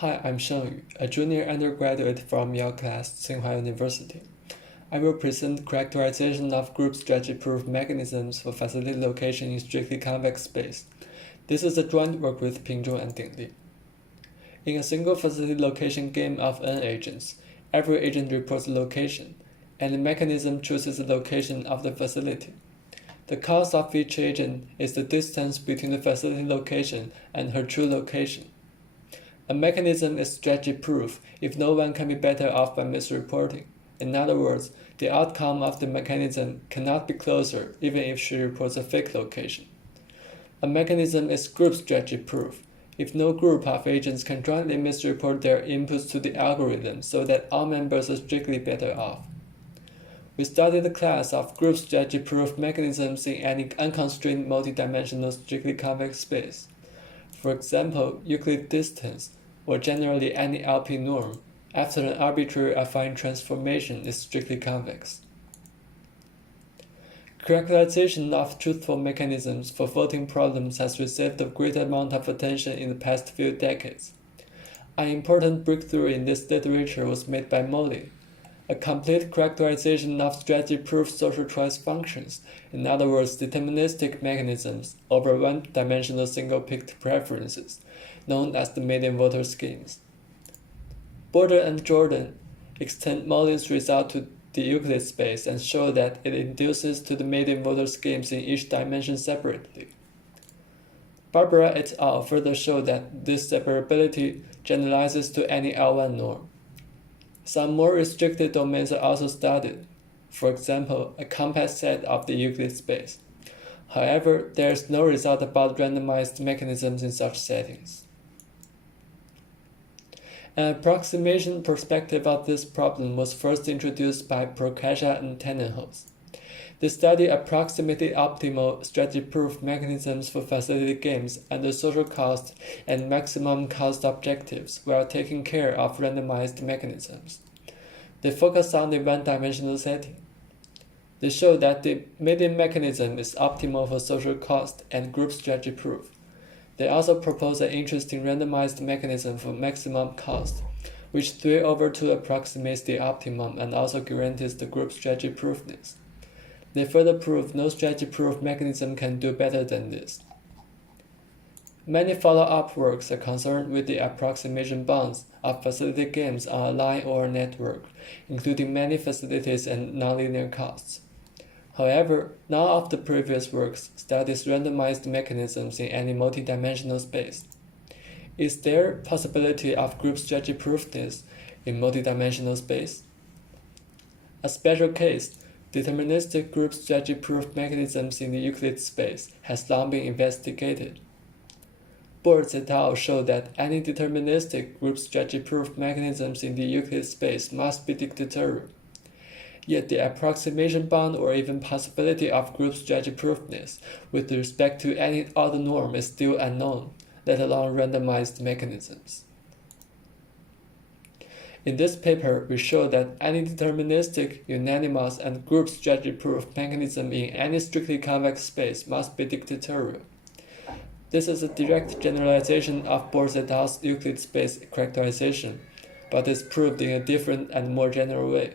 Hi, I'm Sheng Yu, a junior undergraduate from your class, Tsinghua University. I will present characterization of group-strategy-proof mechanisms for facility location in strictly convex space. This is a joint work with Pingzhong and Dingli. In a single facility location game of n agents, every agent reports a location, and the mechanism chooses the location of the facility. The cost of each agent is the distance between the facility location and her true location. A mechanism is strategy-proof if no one can be better off by misreporting. In other words, the outcome of the mechanism cannot be closer even if she reports a fake location. A mechanism is group strategy-proof if no group of agents can jointly misreport their inputs to the algorithm so that all members are strictly better off. We studied the class of group strategy-proof mechanisms in any unconstrained multidimensional strictly convex space. For example, Euclid distance, or generally any LP norm, after an arbitrary affine transformation is strictly convex. Characterization of truthful mechanisms for voting problems has received a great amount of attention in the past few decades. An important breakthrough in this literature was made by Molly, a complete characterization of strategy-proof social choice functions, in other words, deterministic mechanisms over one-dimensional single-picked preferences, known as the median voter schemes. Border and Jordan extend Molly's result to the Euclid space and show that it induces to the median voter schemes in each dimension separately. Barbara et al. Further show that this separability generalizes to any L1 norm. Some more restricted domains are also studied, for example, a compact set of the Euclid space. However, there is no result about randomized mechanisms in such settings. An approximation perspective of this problem was first introduced by Prokasha and Tannenhaus. They study approximately optimal strategy-proof mechanisms for facility games under social cost and maximum cost objectives while taking care of randomized mechanisms. They focus on the one-dimensional setting. They show that the median mechanism is optimal for social cost and group strategy-proof. They also propose an interesting randomized mechanism for maximum cost, which 3/2 approximates the optimum and also guarantees the group strategy-proofness. They further prove no strategy-proof mechanism can do better than this. Many follow-up works are concerned with the approximation bounds of facility games on a line or a network, including many facilities and nonlinear costs. However, none of the previous works studies randomized mechanisms in any multidimensional space. Is there possibility of group strategy-proofness in multidimensional space? A special case, deterministic group strategy-proof mechanisms in the Euclid space, has long been investigated. Boards et al. Show that any deterministic group strategy-proof mechanisms in the Euclid space must be dictatorial. Yet the approximation bound or even possibility of group strategy-proofness with respect to any other norm is still unknown, let alone randomized mechanisms. In this paper, we show that any deterministic, unanimous, and group strategy-proof mechanism in any strictly convex space must be dictatorial. This is a direct generalization of Boards et al.'s Euclid space characterization, but is proved in a different and more general way.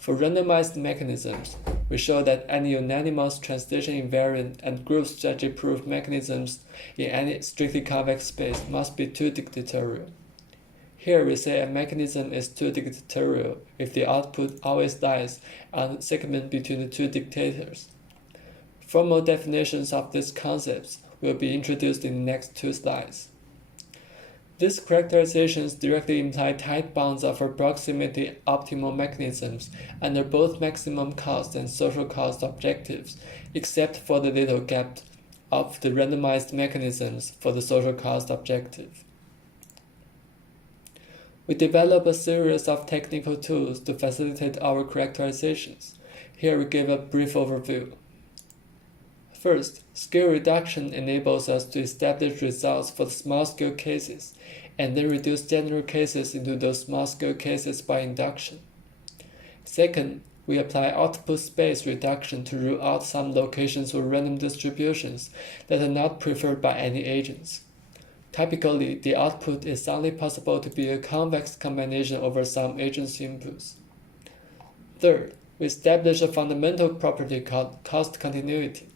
For randomized mechanisms, we show that any unanimous translation invariant and group strategy-proof mechanisms in any strictly convex space must be too dictatorial. Here we say a mechanism is too dictatorial if the output always lies on the segment between the two dictators. Formal definitions of these concepts will be introduced in the next 2 slides. These characterizations directly imply tight bounds of approximately optimal mechanisms under both maximum cost and social cost objectives, except for the little gap of the randomized mechanisms for the social cost objective. We develop a series of technical tools to facilitate our characterizations. Here we give a brief overview. First, scale reduction enables us to establish results for the small-scale cases, and then reduce general cases into those small-scale cases by induction. Second, we apply output space reduction to rule out some locations or random distributions that are not preferred by any agents. Typically, the output is only possible to be a convex combination over some agency inputs. Third, we establish a fundamental property called cost continuity.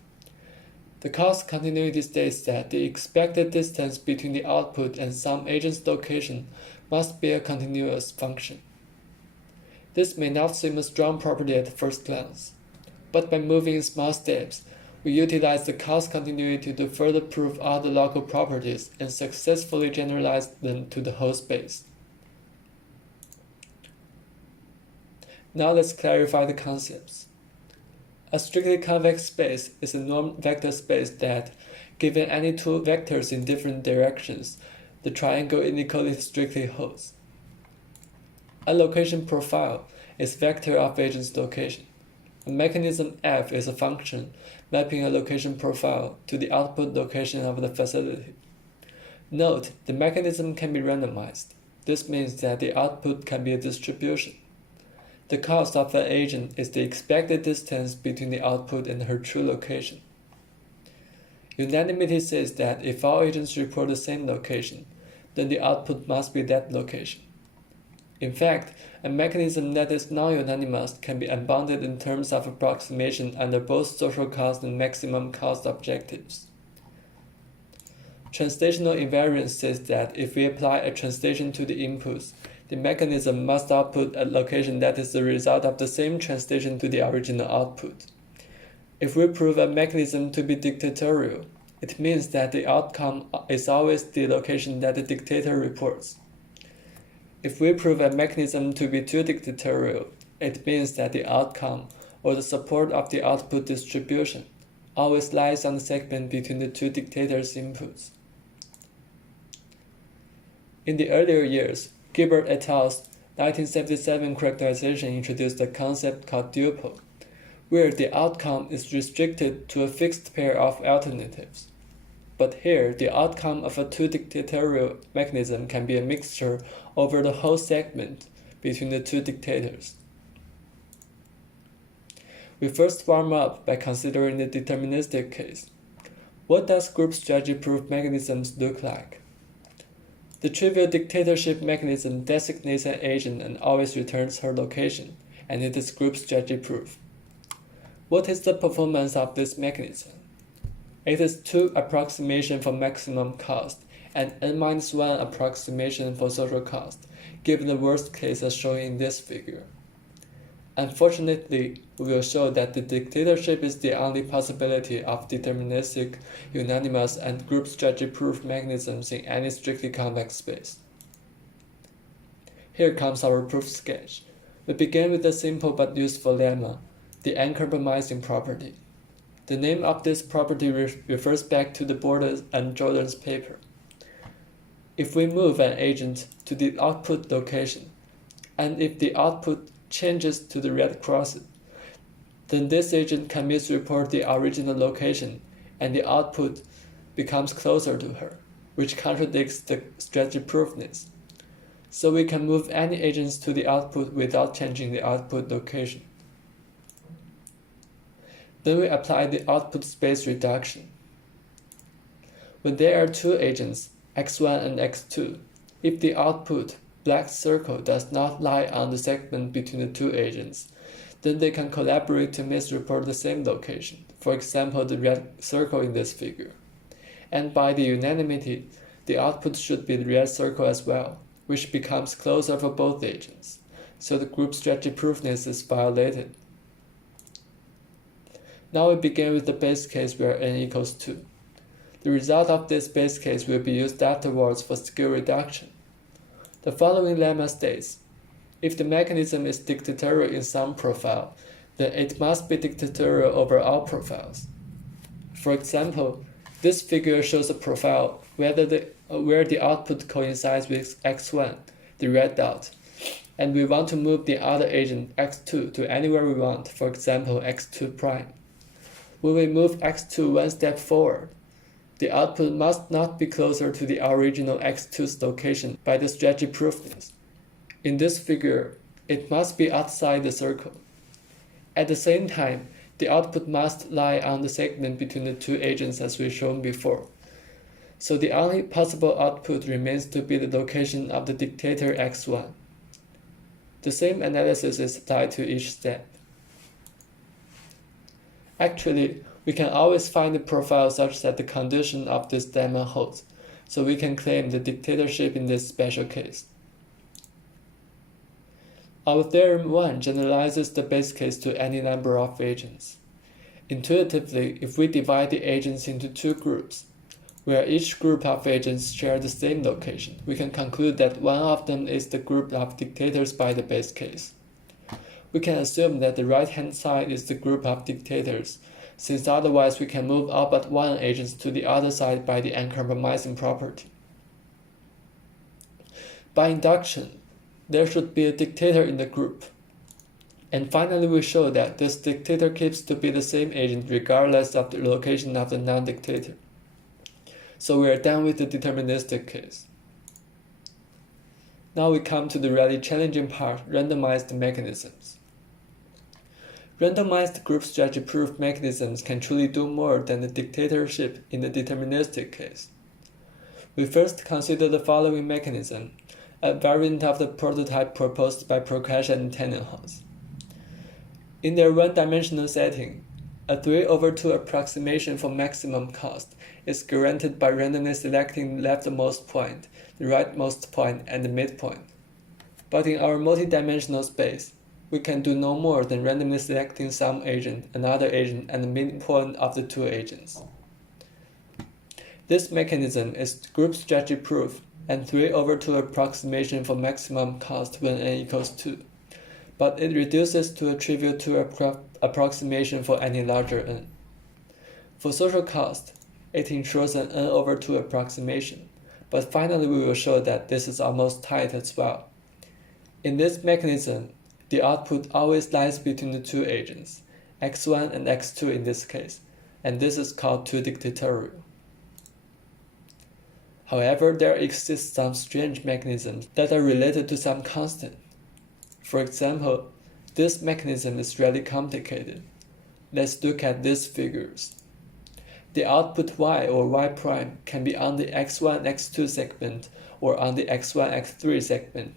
The cost continuity states that the expected distance between the output and some agent's location must be a continuous function. This may not seem a strong property at first glance, but by moving in small steps, we utilize the cost continuity to further prove all the local properties and successfully generalize them to the whole space. Now let's clarify the concepts. A strictly convex space is a normed vector space that, given any two vectors in different directions, the triangle inequality strictly holds. A location profile is vector of agent's location. A mechanism F is a function mapping a location profile to the output location of the facility. Note, the mechanism can be randomized. This means that the output can be a distribution. The cost of an agent is the expected distance between the output and her true location. Unanimity says that if all agents report the same location, then the output must be that location. In fact, a mechanism that is non-unanimous can be unbounded in terms of approximation under both social cost and maximum cost objectives. Translational invariance says that if we apply a translation to the inputs, the mechanism must output a location that is the result of the same translation to the original output. If we prove a mechanism to be dictatorial, it means that the outcome is always the location that the dictator reports. If we prove a mechanism to be too dictatorial, it means that the outcome, or the support of the output distribution, always lies on the segment between the two dictators' inputs. In the earlier years, Gilbert et al.'s 1977 characterization introduced a concept called duopole, where the outcome is restricted to a fixed pair of alternatives. But here, the outcome of a two-dictatorial mechanism can be a mixture over the whole segment between the two dictators. We first warm up by considering the deterministic case. What does group-strategy-proof mechanisms look like? The trivial dictatorship mechanism designates an agent and always returns her location, and it is group-strategy-proof. What is the performance of this mechanism? It is 2 approximation for maximum cost and n-1 approximation for social cost, given the worst case as shown in this figure. Unfortunately, we will show that the dictatorship is the only possibility of deterministic, unanimous, and group-strategy-proof mechanisms in any strictly convex space. Here comes our proof sketch. We begin with a simple but useful lemma, the uncompromising property. The name of this property refers back to the Borders and Jordan's paper. If we move an agent to the output location, and if the output changes to the red crosses, then this agent can misreport the original location and the output becomes closer to her, which contradicts the strategy proofness. So we can move any agents to the output without changing the output location. Then we apply the output space reduction. When there are two agents, x1 and x2, if the output black circle does not lie on the segment between the two agents, then they can collaborate to misreport the same location, for example the red circle in this figure. And by the unanimity, the output should be the red circle as well, which becomes closer for both agents, so the group strategy proofness is violated. Now we begin with the base case where n equals 2. The result of this base case will be used afterwards for skew reduction. The following lemma states, if the mechanism is dictatorial in some profile, then it must be dictatorial over all profiles. For example, this figure shows a profile where the output coincides with x1, the red dot, and we want to move the other agent x2 to anywhere we want, for example x2 prime. When we move x2 one step forward, the output must not be closer to the original x2's location by the strategy proofness. In this figure, it must be outside the circle. At the same time, the output must lie on the segment between the two agents as we shown before. So the only possible output remains to be the location of the dictator x1. The same analysis is applied to each step. Actually, we can always find a profile such that the condition of this lemma holds, so we can claim the dictatorship in this special case. Our theorem 1 generalizes the base case to any number of agents. Intuitively, if we divide the agents into two groups, where each group of agents share the same location, we can conclude that one of them is the group of dictators by the base case. We can assume that the right-hand side is the group of dictators, since otherwise we can move all but one agent to the other side by the uncompromising property. By induction, there should be a dictator in the group. And finally, we show that this dictator keeps to be the same agent regardless of the location of the non-dictator. So we are done with the deterministic case. Now we come to the really challenging part, randomized mechanisms. Randomized group-strategy-proof mechanisms can truly do more than the dictatorship in the deterministic case. We first consider the following mechanism, a variant of the prototype proposed by Prokasha and Tannenhaus. In their one-dimensional setting, a 3/2 approximation for maximum cost is guaranteed by randomly selecting the leftmost point, the rightmost point, and the midpoint. But in our multidimensional space, we can do no more than randomly selecting some agent, another agent, and the midpoint of the two agents. This mechanism is group-strategy-proof and 3/2 approximation for maximum cost when n equals 2, but it reduces to a trivial 2 approximation for any larger n. For social cost, it ensures an n/2 approximation, but finally we will show that this is almost tight as well. In this mechanism, the output always lies between the two agents, x1 and x2 in this case, and this is called two-dictatorial. However, there exist some strange mechanisms that are related to some constant. For example, this mechanism is really complicated. Let's look at these figures. The output y or y prime can be on the x1, x2 segment or on the x1, x3 segment,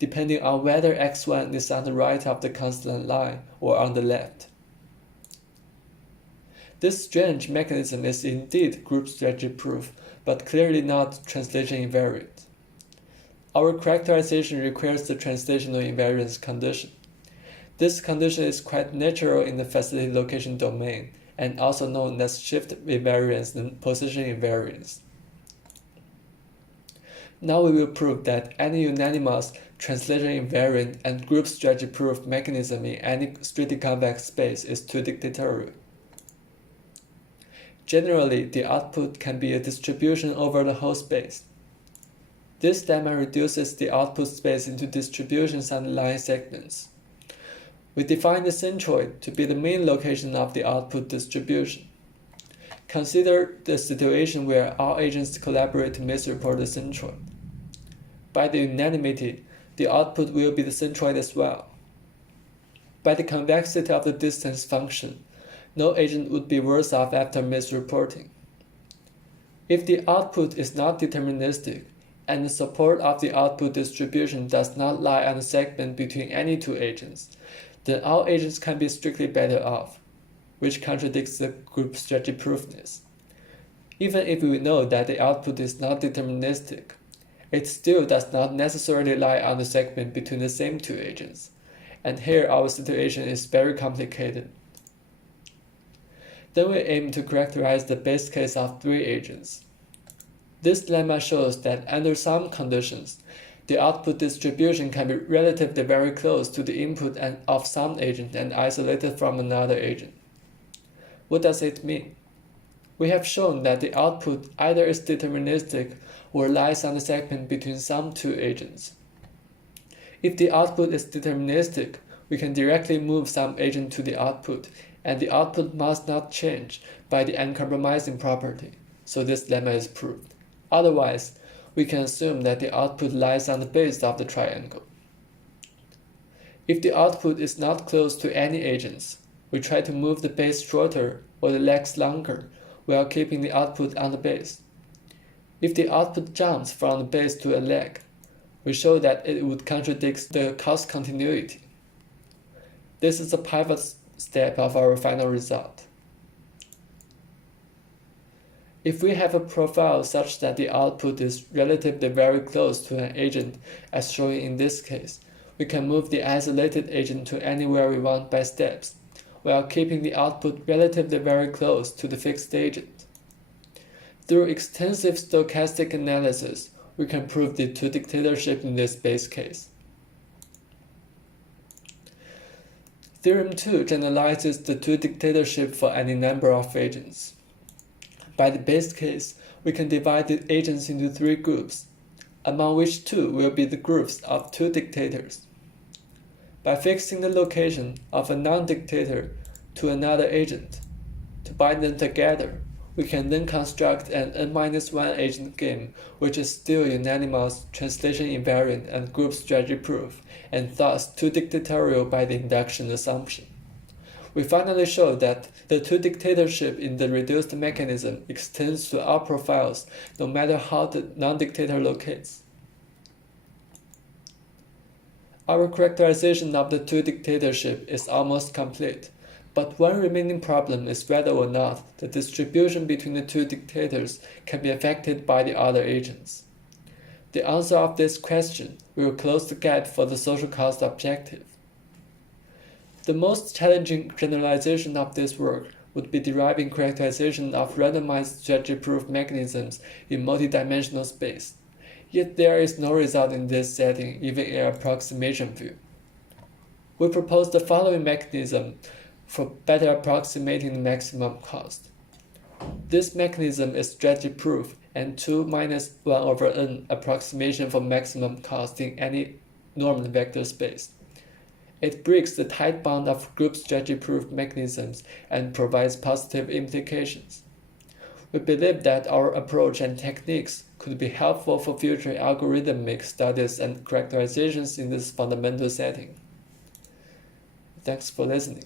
depending on whether x1 is on the right of the constant line or on the left. This strange mechanism is indeed group-strategy-proof, but clearly not translation invariant. Our characterization requires the translational invariance condition. This condition is quite natural in the facility location domain, and also known as shift invariance and position invariance. Now we will prove that any unanimous translation invariant and group-strategy-proof mechanism in any strictly convex space is two-dictatorial. Generally, the output can be a distribution over the whole space. This lemma reduces the output space into distributions on the line segments. We define the centroid to be the main location of the output distribution. Consider the situation where all agents collaborate to misreport the centroid. By the unanimity, the output will be the centroid as well. By the convexity of the distance function, no agent would be worse off after misreporting. If the output is not deterministic, and the support of the output distribution does not lie on the segment between any two agents, then all agents can be strictly better off, which contradicts the group-strategy-proofness. Even if we know that the output is not deterministic, it still does not necessarily lie on the segment between the same two agents, and here our situation is very complicated. Then we aim to characterize the base case of three agents. This lemma shows that under some conditions, the output distribution can be relatively very close to the input of some agent and isolated from another agent. What does it mean? We have shown that the output either is deterministic or lies on the segment between some two agents. If the output is deterministic, we can directly move some agent to the output, and the output must not change by the uncompromising property, so this lemma is proved. Otherwise, we can assume that the output lies on the base of the triangle. If the output is not close to any agents, we try to move the base shorter or the legs longer while keeping the output on the base. If the output jumps from the base to a leg, we show that it would contradict the cost continuity. This is the pivot step of our final result. If we have a profile such that the output is relatively very close to an agent, as shown in this case, we can move the isolated agent to anywhere we want by steps, while keeping the output relatively very close to the fixed agent. Through extensive stochastic analysis, we can prove the two dictatorship in this base case. Theorem 2 generalizes the two dictatorship for any number of agents. By the base case, we can divide the agents into three groups, among which two will be the groups of two dictators. By fixing the location of a non-dictator to another agent, to bind them together, we can then construct an N-1 agent game which is still unanimous, translation invariant, and group strategy proof, and thus two dictatorial by the induction assumption. We finally show that the two dictatorship in the reduced mechanism extends to all profiles no matter how the non-dictator locates. Our characterization of the two dictatorship is almost complete, but one remaining problem is whether or not the distribution between the two dictators can be affected by the other agents. The answer of this question will close the gap for the social cost objective. The most challenging generalization of this work would be deriving characterization of randomized strategy-proof mechanisms in multidimensional space. Yet there is no result in this setting, even in approximation view. We propose the following mechanism for better approximating the maximum cost. This mechanism is strategy-proof and 2 minus 1 over n approximation for maximum cost in any normed vector space. It breaks the tight bound of group strategy-proof mechanisms and provides positive implications. We believe that our approach and techniques could be helpful for future algorithmic studies and characterizations in this fundamental setting. Thanks for listening.